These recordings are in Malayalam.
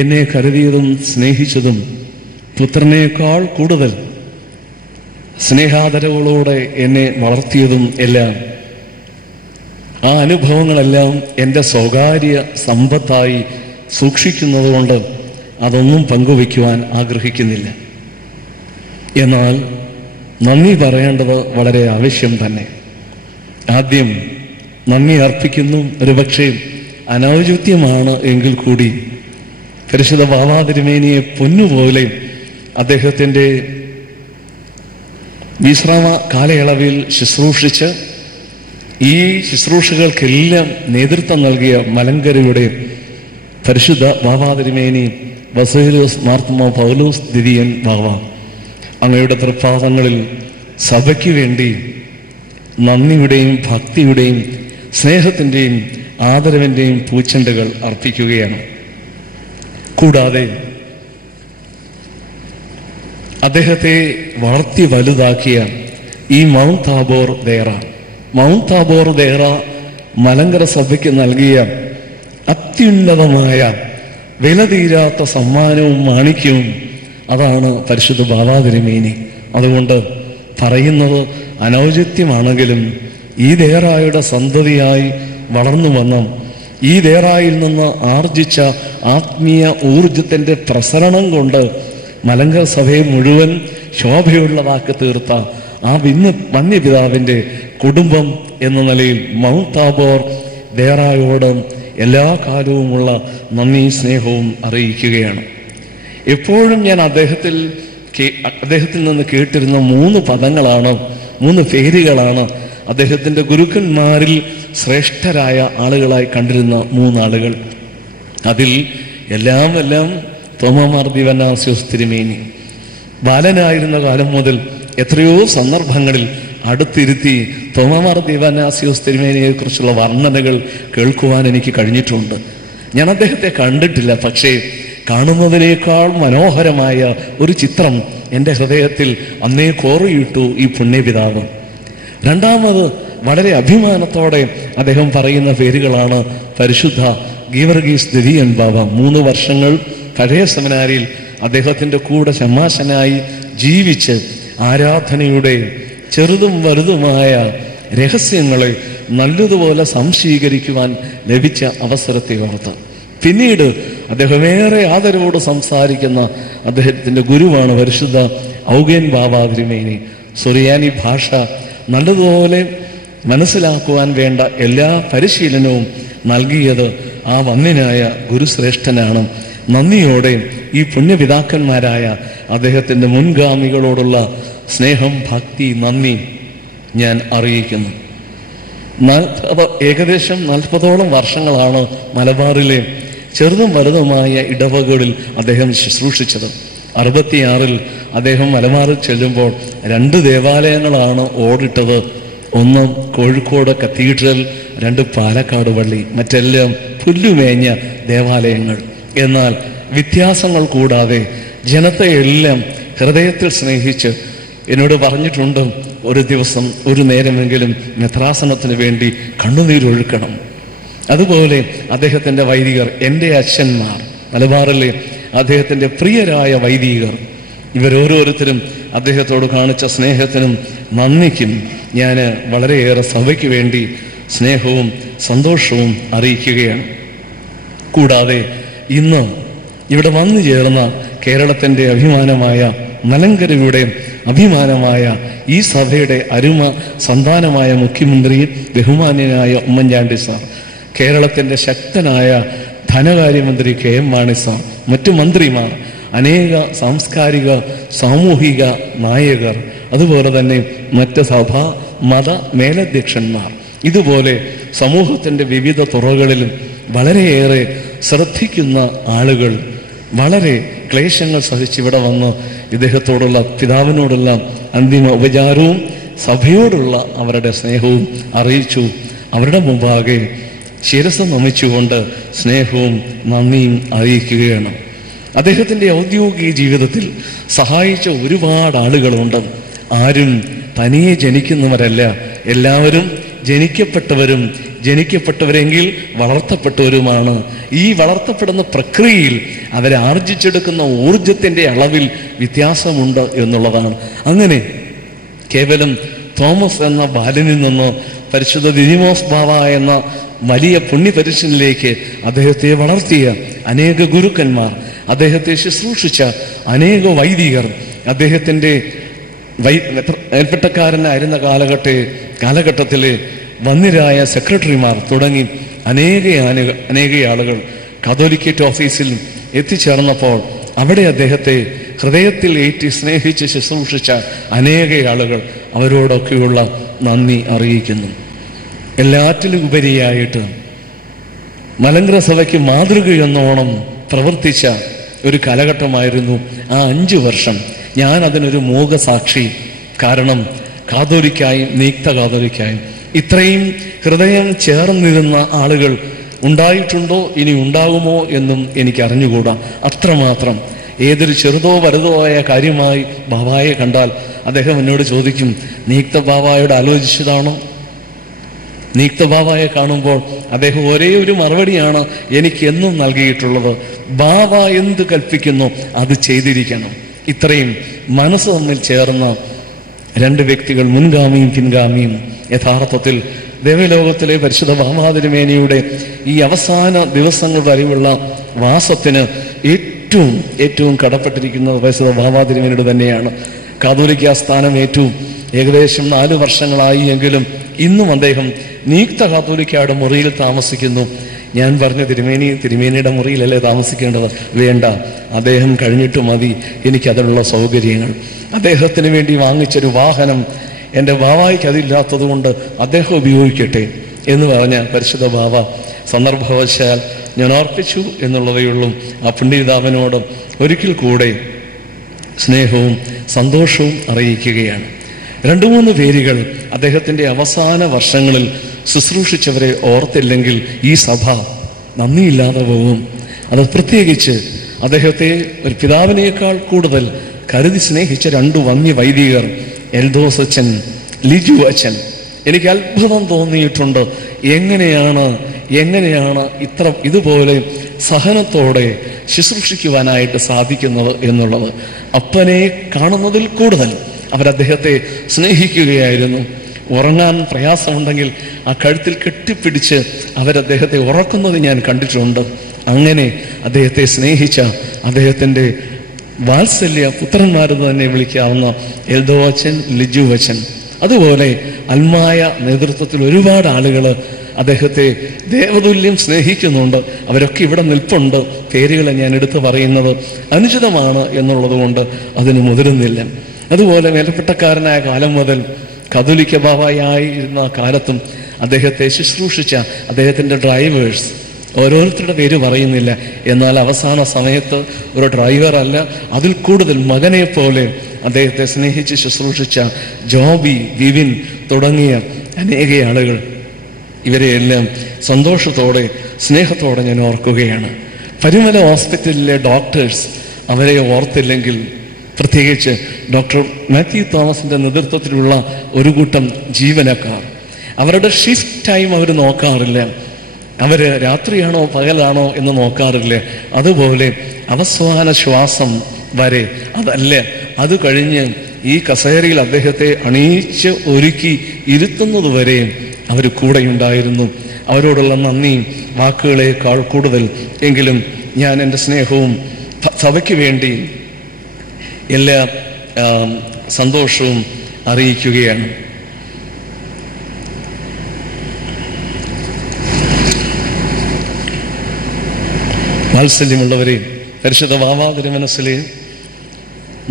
എന്നെ കരുതിയതും സ്നേഹിച്ചതും പുത്രനേക്കാൾ കൂടുതൽ സ്നേഹാദരവുകളോടെ എന്നെ വളർത്തിയതും എല്ലാം, ആ അനുഭവങ്ങളെല്ലാം എൻ്റെ സ്വകാര്യ സമ്പത്തായി സൂക്ഷിക്കുന്നത് കൊണ്ട് അതൊന്നും പങ്കുവയ്ക്കുവാൻ ആഗ്രഹിക്കുന്നില്ല. എന്നാൽ നന്ദി പറയേണ്ടത് വളരെ ആവശ്യം തന്നെ. ആദ്യം നന്ദി അർപ്പിക്കുന്നു. ഒരുപക്ഷെ അനൗചിത്യമാണ് എങ്കിൽ കൂടി പരിശുദ്ധ ബാവാ തിരുമേനിയെ പൊന്നുപോലെ അദ്ദേഹത്തിൻ്റെ വിശ്രമ കാലയളവിൽ ശുശ്രൂഷിച്ച് ഈ ശുശ്രൂഷകൾക്കെല്ലാം നേതൃത്വം നൽകിയ മലങ്കരയുടെ പരിശുദ്ധ ബാവാ തിരുമേനി ബസേലിയോസ് മാർത്തോമാ പൗലോസ് ദ്വിതീയൻ ബാവ, അങ്ങയുടെ തൃപ്പാദങ്ങളിൽ സഭയ്ക്ക് വേണ്ടി നന്ദിയുടെയും ഭക്തിയുടെയും സ്നേഹത്തിൻ്റെയും ആദരവിൻ്റെയും പൂച്ചെണ്ടുകൾ അർപ്പിക്കുകയാണ്. കൂടാതെ അദ്ദേഹത്തെ വളർത്തി വലുതാക്കിയ ഈ മൗണ്ട് താബോർ ദേറ മലങ്കര സഭയ്ക്ക് നൽകിയ അത്യുന്നതമായ വിലതീരാത്ത സമ്മാനവും മാണിക്യവും അതാണ് പരിശുദ്ധ ബാവാ തിരുമേനി. അതുകൊണ്ട് പറയുന്നത് അനൗചിത്യമാണെങ്കിലും ഈ ദേറായുടെ സന്തതിയായി വളർന്നു വന്ന, ഈ ദേറായിൽ നിന്ന് ആർജിച്ച ആത്മീയ ഊർജത്തിൻ്റെ പ്രസരണം കൊണ്ട് മലങ്കര സഭയെ മുഴുവൻ ശോഭയുള്ളതാക്കി തീർത്ത ആ വന്യപിതാവിൻ്റെ കുടുംബം എന്ന നിലയിൽ മൗണ്ട് താബോർ ദേറായോട് എല്ലാ കാലവുമുള്ള നന്ദി സ്നേഹവും അറിയിക്കുകയാണ്. എപ്പോഴും ഞാൻ അദ്ദേഹത്തിൽ നിന്ന് കേട്ടിരുന്ന 3 പദങ്ങളാണ്, 3 പേരുകളാണ് അദ്ദേഹത്തിൻ്റെ ഗുരുക്കന്മാരിൽ ശ്രേഷ്ഠരായ ആളുകളായി കണ്ടിരുന്ന 3 ആളുകൾ. അതിൽ എല്ലാം തോമാമാർ ദിവന്നാസ്യോസ് തിരുമേനി. ബാലനായിരുന്ന കാലം മുതൽ എത്രയോ സന്ദർഭങ്ങളിൽ അടുത്തിരുത്തി തോമാമാർ ദിവന്നാസ്യോസ് തിരുമേനിയെ കുറിച്ചുള്ള വർണ്ണനകൾ കേൾക്കുവാൻ എനിക്ക് കഴിഞ്ഞിട്ടുണ്ട്. ഞാൻ അദ്ദേഹത്തെ കണ്ടിട്ടില്ല, പക്ഷേ കാണുന്നതിനേക്കാൾ മനോഹരമായ ഒരു ചിത്രം എൻ്റെ ഹൃദയത്തിൽ അന്നേ കോറിയിട്ടു ഈ പുണ്യപിതാവ്. രണ്ടാമത് വളരെ അഭിമാനത്തോടെ അദ്ദേഹം പറയുന്ന പേരുകളാണ് പരിശുദ്ധ ഗീവർഗീസ് ദ്വിതീയൻ ബാവ. 3 വർഷങ്ങൾ പഴയ സെമിനാരിയിൽ അദ്ദേഹത്തിൻ്റെ കൂടെ ശമാശനായി ജീവിച്ച് ആരാധനയുടെ ചെറുതും വലുതുമായ രഹസ്യങ്ങളെ നല്ലതുപോലെ സംശീകരിക്കുവാൻ ലഭിച്ച അവസരത്തെ ഓർത്ത് പിന്നീട് അദ്ദേഹം ഏറെ ആദരവോട് സംസാരിക്കുന്ന അദ്ദേഹത്തിൻ്റെ ഗുരുവാണ് പരിശുദ്ധ ഔഗേൻ ബാവാ തിരുമേനി. സുറിയാനി ഭാഷ നല്ലതുപോലെ മനസ്സിലാക്കുവാൻ വേണ്ട എല്ലാ പരിശീലനവും നൽകിയത് ആ വന്യനായ ഗുരുശ്രേഷ്ഠനാണ്. നന്ദിയോടെ ഈ പുണ്യപിതാക്കന്മാരായ അദ്ദേഹത്തിൻ്റെ മുൻഗാമികളോടുള്ള സ്നേഹം, ഭക്തി, നന്ദി ഞാൻ അറിയിക്കുന്നു. ഏകദേശം 40ഓളം വർഷങ്ങളാണ് മലബാറിലെ ചെറുതും വലുതുമായ ഇടവകളിൽ അദ്ദേഹം ശുശ്രൂഷിച്ചത്. 66 അദ്ദേഹം മലബാറിൽ ചെല്ലുമ്പോൾ 2 ദേവാലയങ്ങളാണ് ഓടിട്ടത്. ഒന്ന് കോഴിക്കോട് കത്തീഡ്രൽ, 2 പാലക്കാട് പള്ളി, മറ്റെല്ലാം പുല്ലുമേഞ്ഞ ദേവാലയങ്ങൾ. എന്നാൽ വ്യത്യാസങ്ങൾ കൂടാതെ ജനത്തെ എല്ലാം ഹൃദയത്തിൽ സ്നേഹിച്ച് എന്നോട് പറഞ്ഞിട്ടുണ്ട്, ഒരു ദിവസം ഒരു നേരമെങ്കിലും മെത്രാസനത്തിന് വേണ്ടി കണ്ണുനീരൊഴുക്കണം. അതുപോലെ അദ്ദേഹത്തിൻ്റെ വൈദികർ, എൻ്റെ അച്ഛന്മാർ, മലബാറിലെ അദ്ദേഹത്തിൻ്റെ പ്രിയരായ വൈദികർ, ഇവരോരോരുത്തരും അദ്ദേഹത്തോട് കാണിച്ച സ്നേഹത്തിനും നന്ദിക്കും ഞാൻ വളരെയേറെ സഭയ്ക്ക് വേണ്ടി സ്നേഹവും സന്തോഷവും അറിയിക്കുകയാണ്. കൂടാതെ ഇന്ന് ഇവിടെ വന്നു ചേർന്ന കേരളത്തിൻ്റെ അഭിമാനമായ, മലങ്കരയുടെ അഭിമാനമായ ഈ സഭയുടെ അരുമ സന്താനമായ മുഖ്യമന്ത്രി ബഹുമാന്യനായ ഉമ്മൻചാണ്ടി സാർ, കേരളത്തിൻ്റെ ശക്തനായ ധനകാര്യമന്ത്രി KM മാണി സാർ, മറ്റു മന്ത്രിമാർ, അനേക സാംസ്കാരിക സാമൂഹിക നായകർ, അതുപോലെ തന്നെ മറ്റ് സഭാ മത മേലധ്യക്ഷന്മാർ, ഇതുപോലെ സമൂഹത്തിൻ്റെ വിവിധ തുറകളിലും വളരെയേറെ ശ്രദ്ധിക്കുന്ന ആളുകൾ വളരെ ക്ലേശങ്ങൾ സഹിച്ചിവിടെ വന്ന് ഇദ്ദേഹത്തോടുള്ള, പിതാവിനോടുള്ള അന്തിമ ഉപചാരവും സഭയോടുള്ള അവരുടെ സ്നേഹവും അറിയിച്ചു. അവരുടെ മുമ്പാകെ ശിരസ് നമിച്ചുകൊണ്ട് സ്നേഹവും നന്ദിയും അറിയിക്കുകയാണ്. അദ്ദേഹത്തിൻ്റെ ഔദ്യോഗിക ജീവിതത്തിൽ സഹായിച്ച ഒരുപാട് ആളുകളുണ്ട്. ആരും തനിയെ ജനിക്കുന്നവരല്ല, എല്ലാവരും ജനിക്കപ്പെട്ടവരും ജനിക്കപ്പെട്ടവരെങ്കിൽ വളർത്തപ്പെട്ടവരുമാണ്. ഈ വളർത്തപ്പെടുന്ന പ്രക്രിയയിൽ അവരെ ആർജിച്ചെടുക്കുന്ന ഊർജത്തിൻ്റെ അളവിൽ വ്യത്യാസമുണ്ട് എന്നുള്ളതാണ്. അങ്ങനെ കേവലം തോമസ് എന്ന ബാലനിൽ നിന്ന് പരിശുദ്ധ ദിദിമോസ് ബാവ എന്ന വലിയ പുണ്യപരിശനിലേക്ക് അദ്ദേഹത്തെ വളർത്തിയ അനേക ഗുരുക്കന്മാർ, അദ്ദേഹത്തെ ശുശ്രൂഷിച്ച അനേക വൈദികർ, അദ്ദേഹത്തിൻ്റെ മേൽപ്പെട്ടക്കാരനായിരുന്ന കാലഘട്ടത്തിലെ വന്നിരായ സെക്രട്ടറിമാർ തുടങ്ങി അനേക ആളുകൾ കാതോലിക്കേറ്റ് ഓഫീസിൽ എത്തിച്ചേർന്നപ്പോൾ അവിടെ അദ്ദേഹത്തെ ഹൃദയത്തിൽ ഏറ്റി സ്നേഹിച്ച് ശുശ്രൂഷിച്ച അനേക ആളുകൾ, അവരോടൊക്കെയുള്ള നന്ദി അറിയിക്കുന്നു. എല്ലാറ്റിലും ഉപരിയായിട്ട് മലങ്കര സഭയ്ക്ക് മാതൃകയെന്നോണം പ്രവർത്തിച്ച ഒരു കാലഘട്ടമായിരുന്നു ആ 5 വർഷം. ഞാൻ അതിനൊരു മൂകസാക്ഷി. കാരണം കാതോലിക്കായും നിയുക്ത കാതോലിക്കായും ഇത്രയും ഹൃദയം ചേർന്നിരുന്ന ആളുകൾ ഉണ്ടായിട്ടുണ്ടോ, ഇനി ഉണ്ടാകുമോ എന്നും എനിക്ക് അറിഞ്ഞുകൂടാ. അത്രമാത്രം ഏതൊരു ചെറുതോ വലുതോ ആയ കാര്യമായി ബാബായെ കണ്ടാൽ അദ്ദേഹം എന്നോട് ചോദിക്കും, നിയുക്ത ബാബായോട് ആലോചിച്ചതാണോ? നിയുക്ത ബാബായെ കാണുമ്പോൾ അദ്ദേഹം ഒരേ ഒരു മറുപടിയാണ് എനിക്ക് എന്നും നൽകിയിട്ടുള്ളത്, ബാബ എന്ത് കൽപ്പിക്കുന്നു അത് ചെയ്തിരിക്കണം. ഇത്രയും മനസ്സ് തമ്മിൽ ചേർന്ന 2 വ്യക്തികൾ, മുൻഗാമിയും പിൻഗാമിയും. യഥാർത്ഥത്തിൽ ദേവലോകത്തിലെ പരിശുദ്ധ ബാബാതിരുമേനിയുടെ ഈ അവസാന ദിവസങ്ങൾ വരെയുള്ള വാസത്തിന് ഏറ്റവും കടപ്പെട്ടിരിക്കുന്നത് പരിശുദ്ധ ബാബാതിരുമേനിയുടെ തന്നെയാണ്. കാതോലിക്ക സ്ഥാനം ഏറ്റവും ഏകദേശം 4 വർഷങ്ങളായി എങ്കിലും ഇന്നും അദ്ദേഹം നിയുക്ത കാതോലിക്കയുടെ മുറിയിൽ താമസിക്കുന്നു. ഞാൻ പറഞ്ഞ തിരുമേനിയുടെ മുറിയിലല്ലേ താമസിക്കേണ്ടത്? വേണ്ട, അദ്ദേഹം കഴിഞ്ഞിട്ട് മതി എനിക്കതിനുള്ള സൗകര്യങ്ങൾ. അദ്ദേഹത്തിന് വേണ്ടി വാങ്ങിച്ചൊരു വാഹനം എൻ്റെ ബാബായ്ക്ക് അതില്ലാത്തത് കൊണ്ട് അദ്ദേഹം ഉപയോഗിക്കട്ടെ എന്ന് പറഞ്ഞ പരിശുദ്ധ ബാബ സന്ദർഭവശാൽ ഞാൻ ഓർപ്പിച്ചു എന്നുള്ളതേയുള്ളൂ. ആ പുണ്യപിതാവിനോട് ഒരിക്കൽ കൂടെ സ്നേഹവും സന്തോഷവും അറിയിക്കുകയാണ്. 2-3 പേരുകൾ അദ്ദേഹത്തിൻ്റെ അവസാന വർഷങ്ങളിൽ ശുശ്രൂഷിച്ചവരെ ഓർത്തില്ലെങ്കിൽ ഈ സഭ നന്ദിയില്ലാതെ പോകും. അത് പ്രത്യേകിച്ച് അദ്ദേഹത്തെ ഒരു പിതാവിനേക്കാൾ കൂടുതൽ കരുതി സ്നേഹിച്ച 2 വന്യ വൈദികർ, എൽദോസ് അച്ഛൻ, ലിജു അച്ഛൻ. എനിക്ക് അത്ഭുതം തോന്നിയിട്ടുണ്ട് എങ്ങനെയാണ് ഇതുപോലെ സഹനത്തോടെ ശുശ്രൂഷിക്കുവാനായിട്ട് സാധിക്കുന്നത് എന്നുള്ളത്. അപ്പനെ കാണുന്നതിൽ കൂടുതൽ അവരദ്ദേഹത്തെ സ്നേഹിക്കുകയായിരുന്നു. ഉറങ്ങാൻ പ്രയാസമുണ്ടെങ്കിൽ ആ കഴുത്തിൽ കെട്ടിപ്പിടിച്ച് അവരദ്ദേഹത്തെ ഉറക്കുന്നത് ഞാൻ കണ്ടിട്ടുണ്ട്. അങ്ങനെ അദ്ദേഹത്തെ സ്നേഹിച്ച അദ്ദേഹത്തിൻ്റെ വാത്സല്യ പുത്രന്മാരെന്ന് തന്നെ വിളിക്കാവുന്ന എൽദോ അച്ഛൻ, ലിജു അച്ഛൻ, അതുപോലെ അൽമായ നേതൃത്വത്തിൽ ഒരുപാട് ആളുകൾ അദ്ദേഹത്തെ ദേവതുല്യം സ്നേഹിക്കുന്നുണ്ട്. അവരൊക്കെ ഇവിടെ നിൽപ്പുണ്ട്. പേരുകളെ ഞാൻ എടുത്തു പറയുന്നത് അനുചിതമാണ് എന്നുള്ളത് കൊണ്ട് അതിന് മുതിരുന്നില്ല. അതുപോലെ മേൽപ്പെട്ടക്കാരനായ കാലം മുതൽ കാതോലിക്ക ബാബായായിരുന്ന കാലത്തും അദ്ദേഹത്തെ ശുശ്രൂഷിച്ച അദ്ദേഹത്തിൻ്റെ ഡ്രൈവേഴ്സ്, ഓരോരുത്തരുടെ പേര് പറയുന്നില്ല, എന്നാൽ അവസാന സമയത്ത് ഒരു ഡ്രൈവറല്ല, അതിൽ കൂടുതൽ മകനെ പോലെ അദ്ദേഹത്തെ സ്നേഹിച്ച് ശുശ്രൂഷിച്ച ജോബി, വിവിൻ തുടങ്ങിയ അനേക ആളുകൾ, ഇവരെയെല്ലാം സന്തോഷത്തോടെ സ്നേഹത്തോടെ ഞാൻ ഓർക്കുകയാണ്. പരിമല ഹോസ്പിറ്റലിലെ ഡോക്ടേഴ്സ്, അവരെ ഓർത്തില്ലെങ്കിൽ, പ്രത്യേകിച്ച് ഡോക്ടർ മാത്യു തോമസിൻ്റെ നേതൃത്വത്തിലുള്ള ഒരു കൂട്ടം ജീവനക്കാർ, അവരുടെ ഷിഫ്റ്റ് ടൈം അവർ നോക്കാറില്ല. അവർ രാത്രിയാണോ പകലാണോ എന്ന് നോക്കാറില്ല. അതുപോലെ അവസാന ശ്വാസം വരെ, അതല്ല അത് കഴിഞ്ഞ് ഈ കസേരയിൽ അദ്ദേഹത്തെ അണിയിച്ച് ഒരുക്കി ഇരുത്തുന്നത് വരെയും അവർ കൂടെയുണ്ടായിരുന്നു. അവരോടുള്ള നന്ദിയും വാക്കുകളേക്കാൾ കൂടുതൽ എങ്കിലും ഞാൻ എൻ്റെ സ്നേഹവും സഭയ്ക്ക് വേണ്ടി എല്ലാ സന്തോഷവും അറിയിക്കുകയാണ്. വാത്സല്യമുള്ളവരെ, പരിശുദ്ധ ബാബാ തിരുമനസ്സിലെ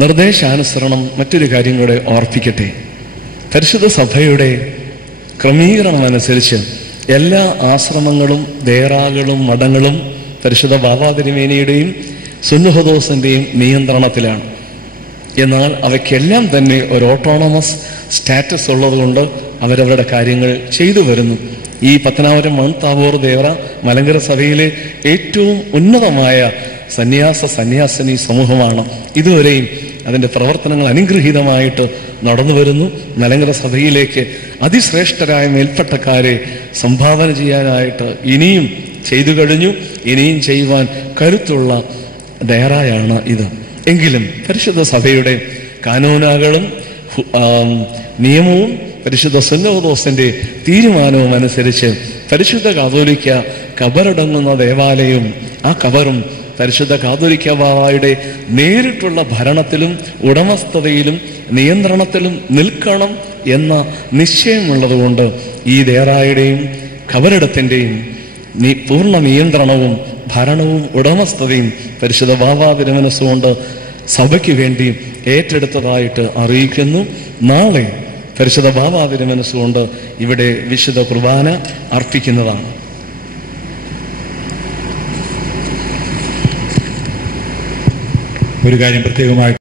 നിർദ്ദേശാനുസരണം മറ്റൊരു കാര്യം കൂടെ ഓർപ്പിക്കട്ടെ. പരിശുദ്ധ സഭയുടെ ക്രമീകരണം അനുസരിച്ച് എല്ലാ ആശ്രമങ്ങളും ദേറാകളും മഠങ്ങളും പരിശുദ്ധ ബാബാ തിരുമേനിയുടെയും സുന്നഹദോസിൻ്റെയും നിയന്ത്രണത്തിലാണ്. എന്നാൽ അവയ്ക്കെല്ലാം തന്നെ ഒരു ഓട്ടോണമസ് സ്റ്റാറ്റസ് ഉള്ളതുകൊണ്ട് അവരവരുടെ കാര്യങ്ങൾ ചെയ്തു വരുന്നു. ഈ പത്തനാപുരം മൗണ്ട് താബോർ ദേവറ മലങ്കര സഭയിലെ ഏറ്റവും ഉന്നതമായ സന്യാസിനി സമൂഹമാണ്. ഇതുവരെയും അതിൻ്റെ പ്രവർത്തനങ്ങൾ അനുഗ്രഹീതമായിട്ട് നടന്നു വരുന്നു. മലങ്കര സഭയിലേക്ക് അതിശ്രേഷ്ഠരായ മേൽപ്പട്ടക്കാരെ സംഭാവന ചെയ്യാനായിട്ട് ഇനിയും ചെയ്തു കഴിഞ്ഞു, ഇനിയും ചെയ്യുവാൻ കരുത്തുള്ള ദേറായാണ് ഇത്. എങ്കിലും പരിശുദ്ധ സഭയുടെ കാനോനകളും നിയമവും പരിശുദ്ധ സുന്നോദോസിന്റെ തീരുമാനവും അനുസരിച്ച് പരിശുദ്ധ കാതോലിക്ക കബറടങ്ങുന്ന ദേവാലയവും ആ കബറും പരിശുദ്ധ കാതോലിക്ക ബാവായുടെ നേരിട്ടുള്ള ഭരണത്തിലും ഉടമസ്ഥതയിലും നിയന്ത്രണത്തിലും നിൽക്കണം എന്ന നിശ്ചയമുള്ളതുകൊണ്ട് ഈ ദേറായുടെയും കബറിടത്തിൻ്റെയും പൂർണ്ണ നിയന്ത്രണവും ഭരണവും ഉടമസ്ഥതയും പരിശുദ്ധ ബാവാ തിരുമനസ്സുകൊണ്ട് സഭയ്ക്ക് വേണ്ടി ഏറ്റെടുത്തതായിട്ട് അറിയിക്കുന്നു. നാളെ പരിശുദ്ധ ബാവാ തിരുമനസ്സുകൊണ്ട് ഇവിടെ വിശുദ്ധ കുർബാന അർപ്പിക്കുന്നതാണ്. ഒരു കാര്യം പ്രത്യേകമായി